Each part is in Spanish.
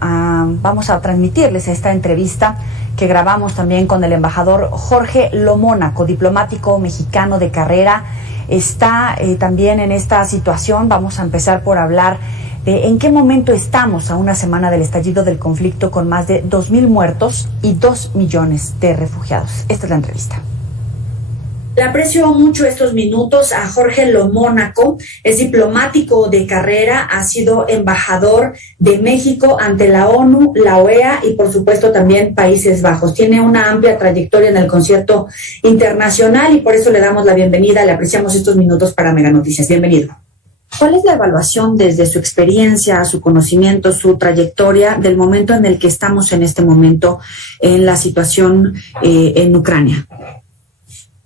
vamos a transmitirles esta entrevista que grabamos también con el embajador Jorge Lomónaco, diplomático mexicano de carrera. Está también en esta situación. Vamos a empezar por hablar de en qué momento estamos a una semana del estallido del conflicto, con más de 2,000 muertos y 2 millones de refugiados. Esta es la entrevista. Le aprecio mucho estos minutos a Jorge Lomónaco. Es diplomático de carrera, ha sido embajador de México ante la ONU, la OEA y por supuesto también Países Bajos. Tiene una amplia trayectoria en el concierto internacional y por eso le damos la bienvenida. Le apreciamos estos minutos para Mega Noticias. Bienvenido. ¿Cuál es la evaluación desde su experiencia, su conocimiento, su trayectoria del momento en el que estamos en este momento en la situación en Ucrania?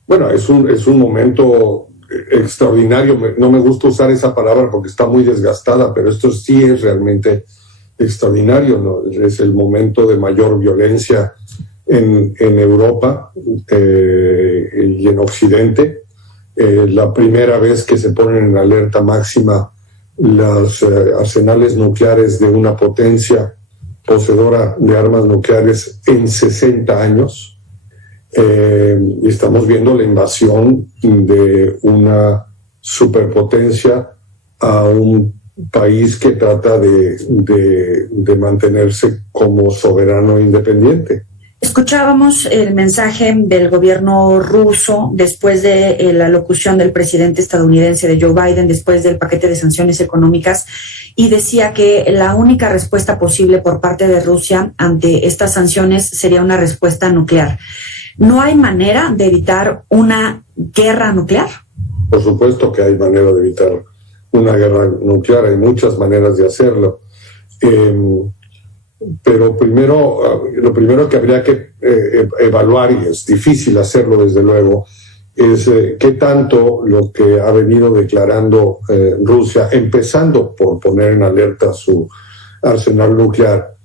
Bueno, es un momento extraordinario. No me gusta usar esa palabra porque está muy desgastada, pero esto sí es realmente extraordinario, ¿no? Es el momento de mayor violencia en Europa y en Occidente. La primera vez que se ponen en alerta máxima los arsenales nucleares de una potencia poseedora de armas nucleares en 60 años. Y estamos viendo la invasión de una superpotencia a un país que trata de mantenerse como soberano e independiente. Escuchábamos el mensaje del gobierno ruso después de la locución del presidente estadounidense, de Joe Biden, después del paquete de sanciones económicas, y decía que la única respuesta posible por parte de Rusia ante estas sanciones sería una respuesta nuclear. ¿No hay manera de evitar una guerra nuclear? Por supuesto que hay manera de evitar una guerra nuclear, hay muchas maneras de hacerlo. Pero lo primero que habría que evaluar, y es difícil hacerlo desde luego, es qué tanto lo que ha venido declarando Rusia, empezando por poner en alerta su arsenal nuclear,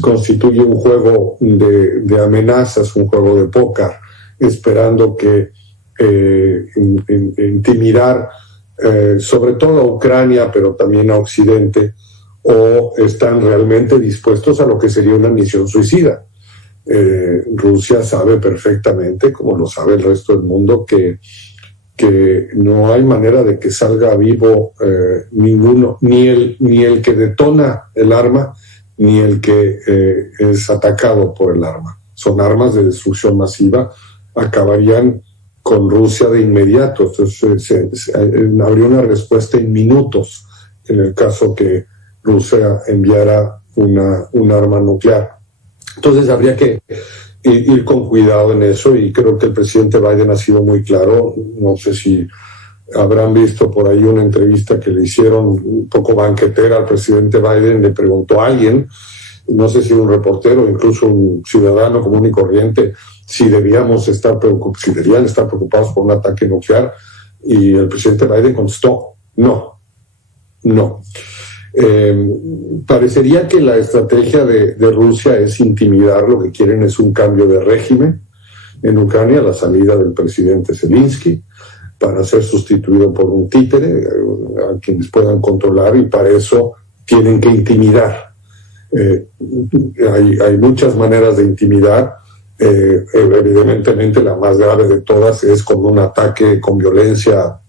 constituye un juego de amenazas, un juego de póker, esperando que intimidar sobre todo a Ucrania, pero también a Occidente, o están realmente dispuestos a lo que sería una misión suicida. Rusia sabe perfectamente, como lo sabe el resto del mundo, que no hay manera de que salga vivo ninguno, ni el que detona el arma, ni el que es atacado por el arma. Son armas de destrucción masiva, acabarían con Rusia de inmediato. Entonces habría una respuesta en minutos en el caso que Rusia enviara un arma nuclear. Entonces habría que ir con cuidado en eso, y creo que el presidente Biden ha sido muy claro. No sé si habrán visto por ahí una entrevista que le hicieron un poco banquetera al presidente Biden. Le preguntó a alguien, no sé si un reportero, incluso un ciudadano común y corriente, si debían estar preocupados por un ataque nuclear, y el presidente Biden contestó, no. Parecería que la estrategia de Rusia es intimidar. Lo que quieren es un cambio de régimen en Ucrania, la salida del presidente Zelensky, para ser sustituido por un títere a quienes puedan controlar, y para eso tienen que intimidar. Hay muchas maneras de intimidar. Evidentemente la más grave de todas es con un ataque con violencia,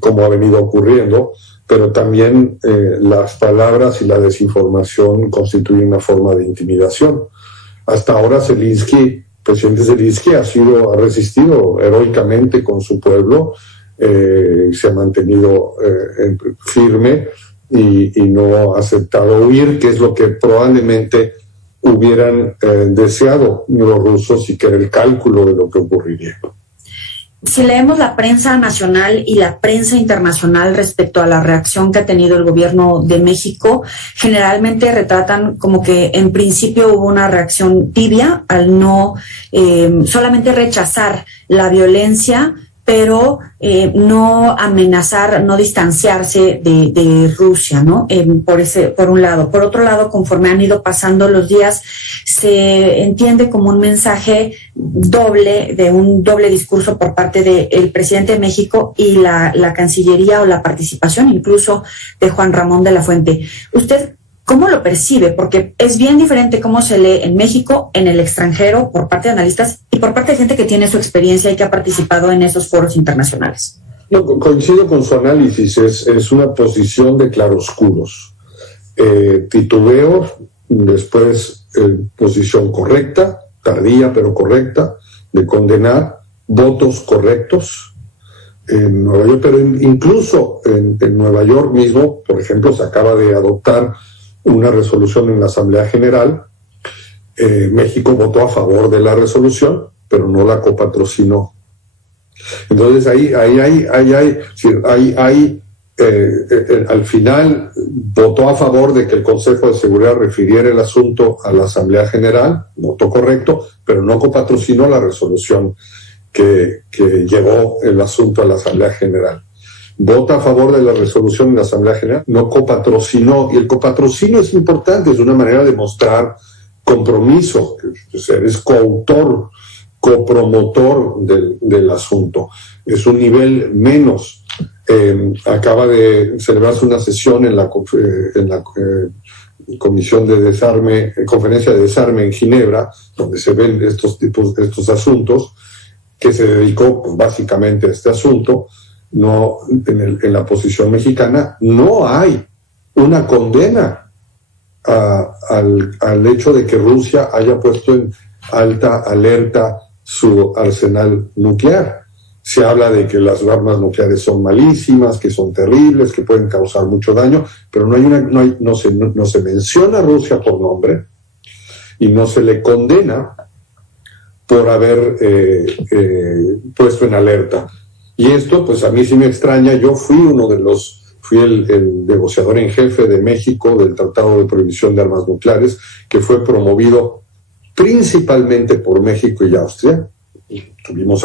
como ha venido ocurriendo, pero también las palabras y la desinformación constituyen una forma de intimidación. Hasta ahora presidente Zelensky ha resistido heroicamente con su pueblo, se ha mantenido firme y no ha aceptado huir, que es lo que probablemente hubieran deseado los rusos, y que era el cálculo de lo que ocurriría. Si leemos la prensa nacional y la prensa internacional respecto a la reacción que ha tenido el gobierno de México, generalmente retratan como que en principio hubo una reacción tibia al no solamente rechazar la violencia, pero no amenazar, no distanciarse de Rusia, ¿no? Por un lado. Por otro lado, conforme han ido pasando los días, se entiende como un mensaje doble, de un doble discurso por parte del presidente de México y la Cancillería, o la participación incluso de Juan Ramón de la Fuente. ¿Usted ¿Cómo lo percibe? Porque es bien diferente cómo se lee en México, en el extranjero, por parte de analistas y por parte de gente que tiene su experiencia y que ha participado en esos foros internacionales. No, coincido con su análisis, es una posición de claroscuros. Titubeo, después posición correcta, tardía pero correcta, de condenar, votos correctos en Nueva York, pero incluso en Nueva York mismo, por ejemplo, se acaba de adoptar una resolución en la Asamblea General. México votó a favor de la resolución, pero no la copatrocinó. Entonces al final votó a favor de que el Consejo de Seguridad refiriera el asunto a la Asamblea General, votó correcto, pero no copatrocinó la resolución que llevó el asunto a la Asamblea General. Vota a favor de la resolución en la Asamblea General, no copatrocinó, y el copatrocinio es importante, es una manera de mostrar compromiso, eres coautor, copromotor del asunto, es un nivel menos. Acaba de celebrarse una sesión en la Comisión de Desarme, Conferencia de Desarme en Ginebra, donde se ven estos asuntos, que se dedicó pues, básicamente a este asunto. No, en la posición mexicana no hay una condena al hecho de que Rusia haya puesto en alta alerta su arsenal nuclear. Se habla de que las armas nucleares son malísimas, que son terribles, que pueden causar mucho daño, pero no se menciona a Rusia por nombre y no se le condena por haber puesto en alerta. Y esto, pues a mí sí me extraña. Yo fui el negociador en jefe de México del Tratado de Prohibición de Armas Nucleares, que fue promovido principalmente por México y Austria. Tuvimos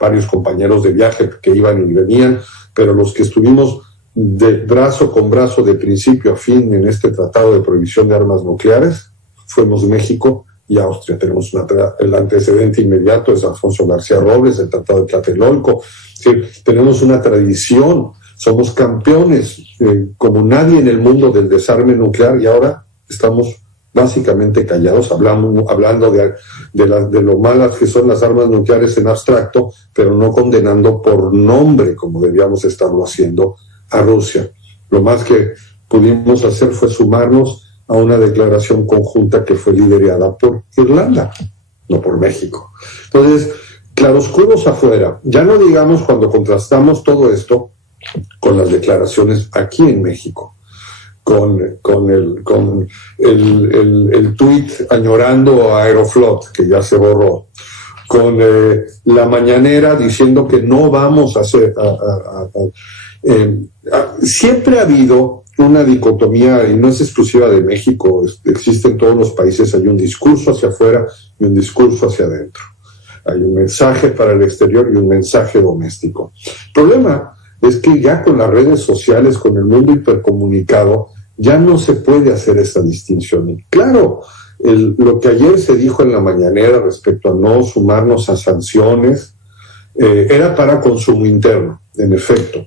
varios compañeros de viaje que iban y venían, pero los que estuvimos de brazo con brazo de principio a fin en este Tratado de Prohibición de Armas Nucleares fuimos México y Austria. Tenemos el antecedente inmediato es Alfonso García Robles, el Tratado de Tlatelolco. Sí, tenemos una tradición, somos campeones como nadie en el mundo del desarme nuclear, y ahora estamos básicamente callados, hablando de lo malas que son las armas nucleares en abstracto, pero no condenando por nombre, como debíamos estarlo haciendo, a Rusia. Lo más que pudimos hacer fue sumarnos a una declaración conjunta que fue liderada por Irlanda, no por México. Entonces, claroscuros afuera. Ya no digamos cuando contrastamos todo esto con las declaraciones aquí en México, con el tuit añorando a Aeroflot, que ya se borró, con la mañanera diciendo que no vamos a hacer... siempre ha habido una dicotomía, y no es exclusiva de México, existe en todos los países, hay un discurso hacia afuera y un discurso hacia adentro. Hay un mensaje para el exterior y un mensaje doméstico. El problema es que ya con las redes sociales, con el mundo hipercomunicado, ya no se puede hacer esa distinción. Y claro, lo que ayer se dijo en la mañanera respecto a no sumarnos a sanciones, era para consumo interno, en efecto.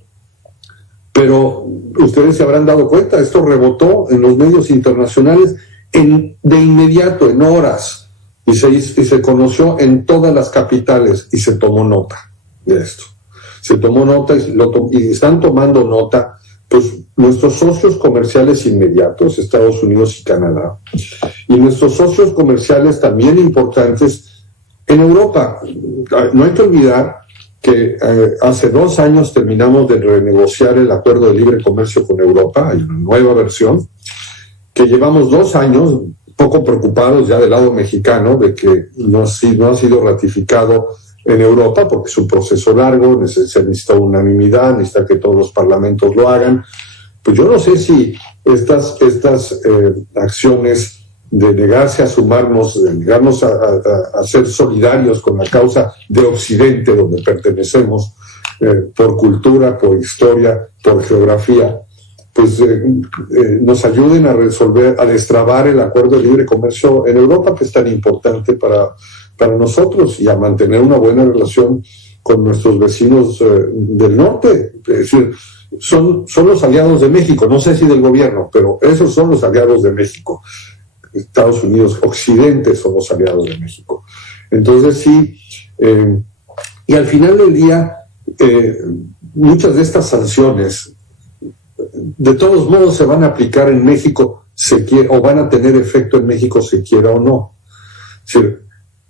Pero ustedes se habrán dado cuenta, esto rebotó en los medios internacionales de inmediato, en horas, y se conoció en todas las capitales, y se tomó nota de esto. Se tomó nota y están tomando nota pues nuestros socios comerciales inmediatos, Estados Unidos y Canadá, y nuestros socios comerciales también importantes en Europa. No hay que olvidar que hace 2 años terminamos de renegociar el acuerdo de libre comercio con Europa, hay una nueva versión, que llevamos 2 años poco preocupados ya del lado mexicano de que no ha sido ratificado en Europa, porque es un proceso largo, se necesita unanimidad, necesita que todos los parlamentos lo hagan. Pues yo no sé si estas acciones de negarse a sumarnos, de negarnos a ser solidarios con la causa de Occidente, donde pertenecemos, por cultura, por historia, por geografía, pues nos ayuden a resolver, a destrabar el acuerdo de libre comercio en Europa, que es tan importante para nosotros, y a mantener una buena relación con nuestros vecinos del norte. Es decir, son los aliados de México, no sé si del gobierno, pero esos son los aliados de México. Estados Unidos, Occidente son los aliados de México. Entonces sí, y al final del día, muchas de estas sanciones, de todos modos se van a aplicar en México, o van a tener efecto en México, se quiera o no. Es decir,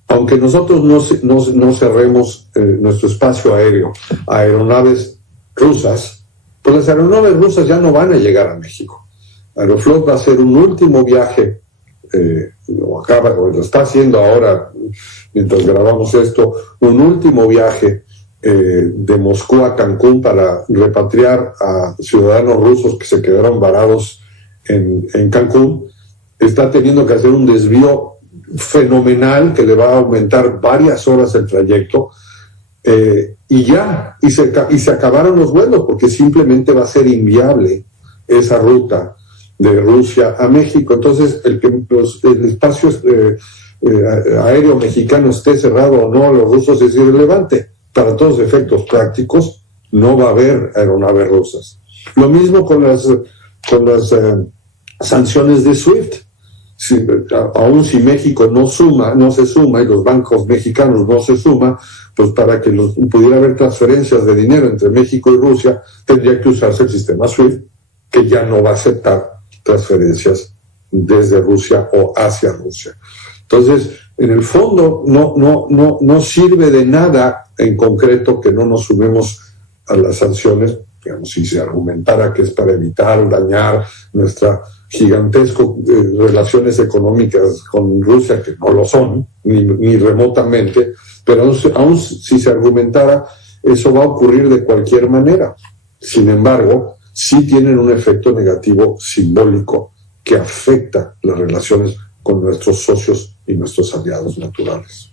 aunque nosotros no cerremos nuestro espacio aéreo a aeronaves rusas, pues las aeronaves rusas ya no van a llegar a México. Aeroflot va a hacer un último viaje, lo está haciendo ahora, mientras grabamos esto, un último viaje de Moscú a Cancún para repatriar a ciudadanos rusos que se quedaron varados en Cancún. Está teniendo que hacer un desvío fenomenal que le va a aumentar varias horas el trayecto, y se acabaron los vuelos, porque simplemente va a ser inviable esa ruta de Rusia a México. Entonces, el espacio aéreo mexicano esté cerrado o no, los rusos, es irrelevante. Para todos los efectos prácticos, no va a haber aeronaves rusas. Lo mismo con las sanciones de SWIFT. Aún si México no se suma, y los bancos mexicanos no se suman, pues para que pudiera haber transferencias de dinero entre México y Rusia, tendría que usarse el sistema SWIFT, que ya no va a aceptar transferencias desde Rusia o hacia Rusia. Entonces, en el fondo, no sirve de nada en concreto que no nos sumemos a las sanciones, digamos, si se argumentara que es para evitar dañar nuestra gigantesco relaciones económicas con Rusia, que no lo son, ni remotamente, pero aún si se argumentara, eso va a ocurrir de cualquier manera. Sin embargo, sí tienen un efecto negativo simbólico que afecta las relaciones con nuestros socios y nuestros aliados naturales.